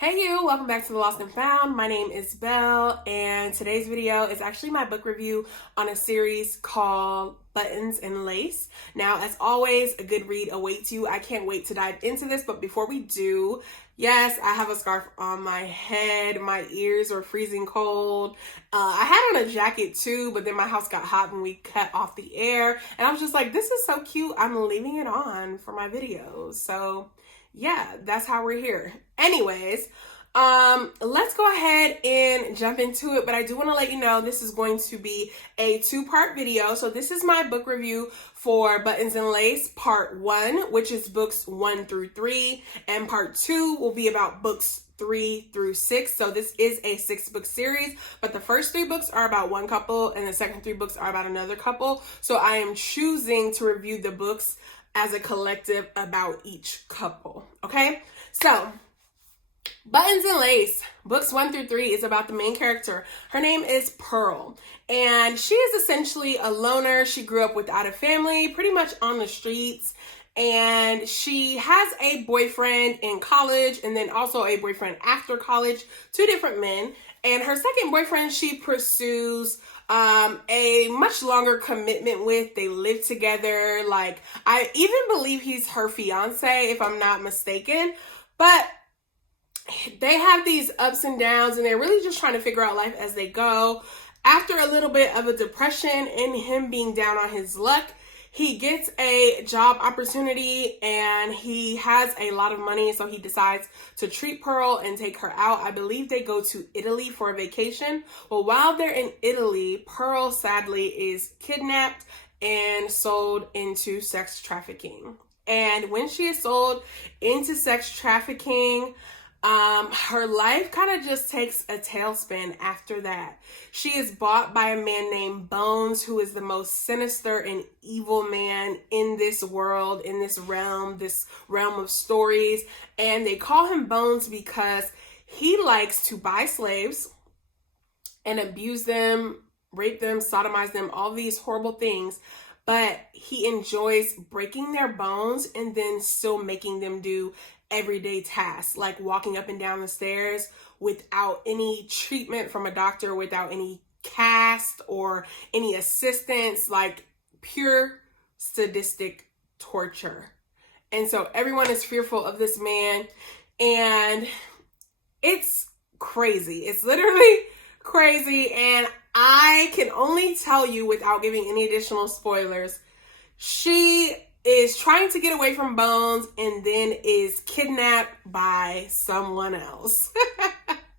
Hey you, welcome back to The Lost and Found. My name is Belle, and today's video is actually my book review on a series called Buttons and Lace. Now, as always, a good read awaits you. I can't wait to dive into this, but before we do, yes, I have a scarf on my head. My ears are freezing cold. I had on a jacket too, but then my house got hot when we cut off the air, and I was just like, this is so cute. I'm leaving it on for my videos. So yeah, that's how we're here. Anyways, let's go ahead and jump into it. But I do want to let you know this is going to be a two-part video. So this is my book review for Buttons and Lace part 1, which is books 1 through 3, and part 2 will be about books 3 through 6. So this is a 6-book series, but the first 3 books are about one couple and the second 3 books are about another couple. So I am choosing to review the books as a collective about each couple. Okay, so Buttons and Lace, books 1 through 3 is about the main character. Her name is Pearl, and she is essentially a loner. She grew up without a family, pretty much on the streets, and she has a boyfriend in college and then also a boyfriend after college, 2 different men. And her second boyfriend she pursues a much longer commitment with. They live together. Like, I even believe he's her fiance, if I'm not mistaken. But they have these ups and downs, and they're really just trying to figure out life as they go. After a little bit of a depression and him being down on his luck, he gets a job opportunity and he has a lot of money, so he decides to treat Pearl and take her out. I believe they go to Italy for a vacation. Well, while they're in Italy, Pearl sadly is kidnapped and sold into sex trafficking. And when she is sold into sex trafficking, her life kind of just takes a tailspin after that. She is bought by a man named Bones, who is the most sinister and evil man in this world, in this realm of stories. And they call him Bones because he likes to buy slaves and abuse them, rape them, sodomize them, all these horrible things. But he enjoys breaking their bones and then still making them do everyday tasks, like walking up and down the stairs without any treatment from a doctor, without any cast or any assistance, like pure sadistic torture. And so everyone is fearful of this man, and it's crazy. It's literally crazy, and I can only tell you without giving any additional spoilers, she is trying to get away from Bones and then is kidnapped by someone else.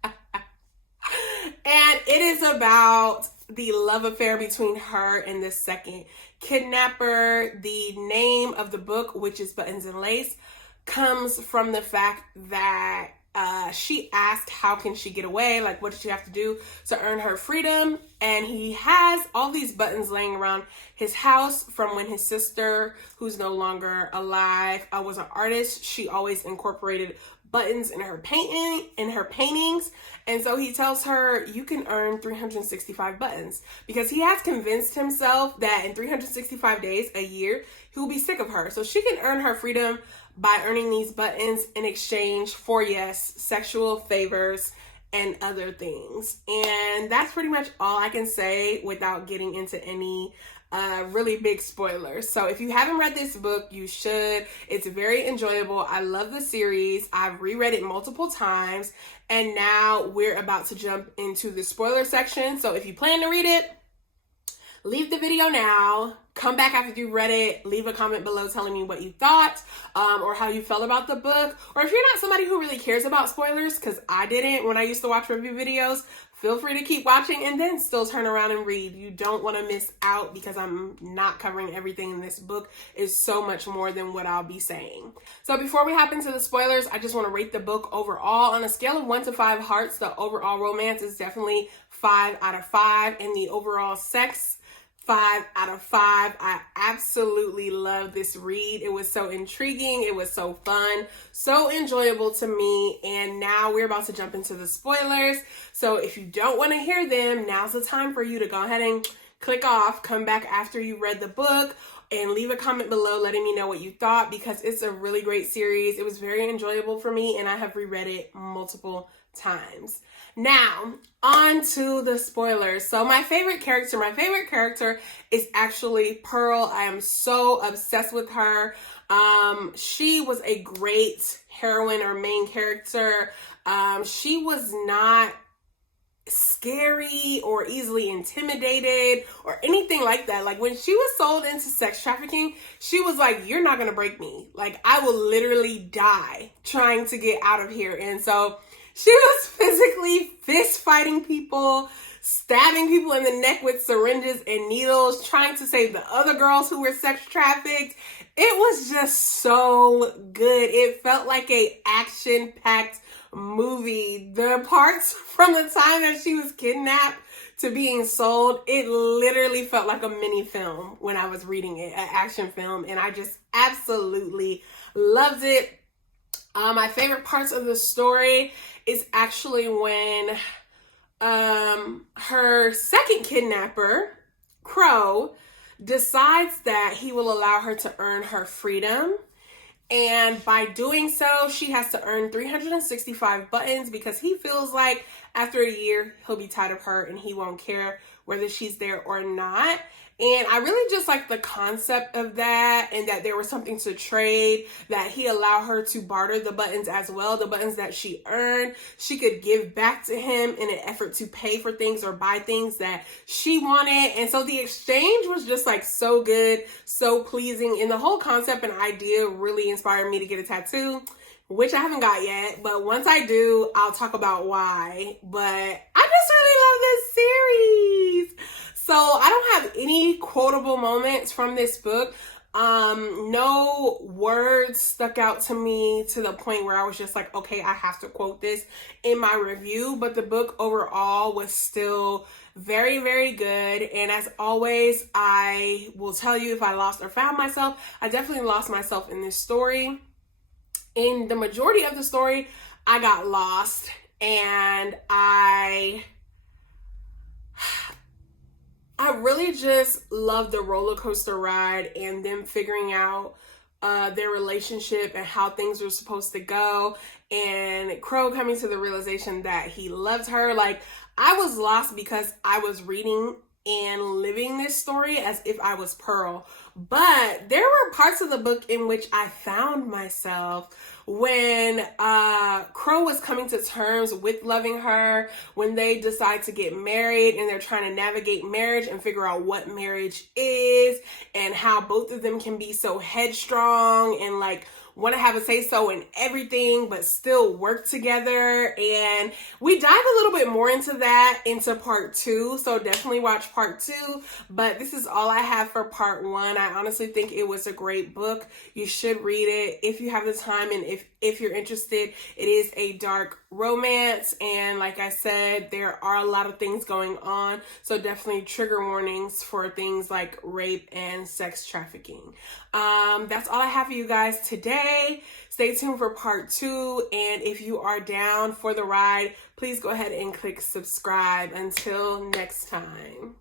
And it is about the love affair between her and the second kidnapper. The name of the book, which is Buttons and Lace, comes from the fact that she asked how can she get away, like what did she have to do to earn her freedom. And he has all these buttons laying around his house from when his sister, who's no longer alive, was an artist. She always incorporated buttons in her paintings. And so he tells her, you can earn 365 buttons, because he has convinced himself that in 365 days a year he will be sick of her, so she can earn her freedom by earning these buttons in exchange for, yes, sexual favors and other things. And that's pretty much all I can say without getting into any really big spoilers. So if you haven't read this book, you should. It's very enjoyable. I love the series. I've reread it multiple times, and now we're about to jump into the spoiler section. So if you plan to read it, leave the video now. Come back after you've read it. Leave a comment below telling me what you thought, or how you felt about the book. Or if you're not somebody who really cares about spoilers, because I didn't when I used to watch review videos, feel free to keep watching and then still turn around and read. You don't want to miss out, because I'm not covering everything in this book. It's so much more than what I'll be saying. So before we hop into the spoilers, I just want to rate the book overall. On a scale of 1 to 5 hearts, the overall romance is definitely 5 out of 5, and the overall sex, 5 out of 5. I absolutely love this read. It was so intriguing. It was so fun, so enjoyable to me. And now we're about to jump into the spoilers. So if you don't want to hear them, now's the time for you to go ahead and click off, come back after you read the book, and leave a comment below letting me know what you thought, because it's a really great series. It was very enjoyable for me, and I have reread it multiple times. Now, on to the spoilers. So my favorite character is actually Pearl. I am so obsessed with her. She was a great heroine or main character. She was not scary or easily intimidated or anything like that. Like, when she was sold into sex trafficking, she was like, you're not gonna break me. Like, I will literally die trying to get out of here. And so she was physically fist fighting people, stabbing people in the neck with syringes and needles, trying to save the other girls who were sex trafficked. It was just so good. It felt like a action-packed movie. The parts from the time that she was kidnapped to being sold, it literally felt like a mini film when I was reading it, an action film, and I just absolutely loved it. My favorite parts of the story is actually when her second kidnapper, Crow, decides that he will allow her to earn her freedom. And by doing so, she has to earn 365 buttons, because he feels like after a year, he'll be tired of her and he won't care whether she's there or not. And I really just like the concept of that, and that there was something to trade, that he allowed her to barter the buttons as well. The buttons that she earned, she could give back to him in an effort to pay for things or buy things that she wanted. And so the exchange was just like so good, so pleasing. And the whole concept and idea really inspired me to get a tattoo, which I haven't got yet, but once I do, I'll talk about why. But I just really love this series. So I don't have any quotable moments from this book. No words stuck out to me to the point where I was just like, okay, I have to quote this in my review. But the book overall was still very, very good. And as always, I will tell you if I lost or found myself. I definitely lost myself in this story. In the majority of the story, I got lost, and I really just loved the roller coaster ride and them figuring out their relationship and how things were supposed to go, and Crow coming to the realization that he loves her. Like, I was lost because I was reading and living this story as if I was Pearl. But there were parts of the book in which I found myself when Crow was coming to terms with loving her, when they decide to get married and they're trying to navigate marriage and figure out what marriage is, and how both of them can be so headstrong and like want to have a say-so in everything but still work together. And we dive a little bit more into that into part 2, so definitely watch part 2. But this is all I have for part 1. I honestly think it was a great book. You should read it if you have the time, and if you're interested. It is a dark romance, and like I said, there are a lot of things going on, so definitely trigger warnings for things like rape and sex trafficking. That's all I have for you guys today. Stay tuned for part 2, and if you are down for the ride, please go ahead and click subscribe. Until next time.